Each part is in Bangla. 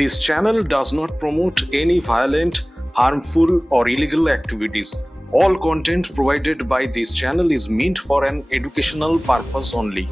This channel does not promote any violent, harmful, or illegal activities. All content provided by this channel is meant for an educational purpose only.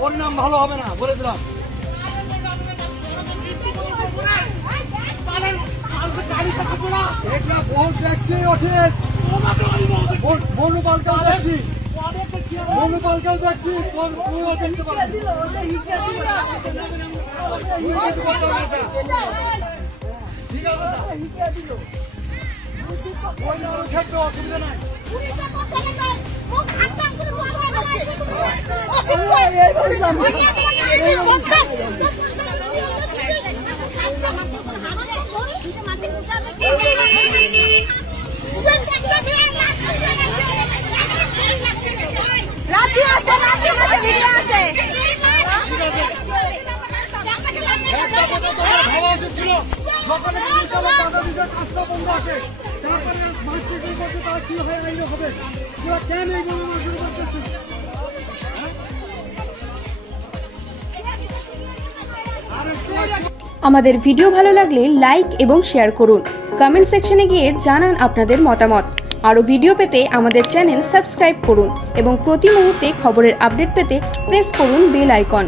পরিণাম ভালো হবে না বলে দিলাম। বহুত দেখছি অচিত মনুপালকেও দেখছি তুইও দেখতে পারবি। ক্ষেত্রে অসুবিধা নাই। আমাদের ভিডিও ভালো লাগলে লাইক এবং শেয়ার করুন। কমেন্ট সেকশনে গিয়ে জানান আপনাদের মতামত। আরও ভিডিও পেতে আমাদের চ্যানেল সাবস্ক্রাইব করুন এবং প্রতি মুহূর্তে খবরের আপডেট পেতে প্রেস করুন বেল আইকন।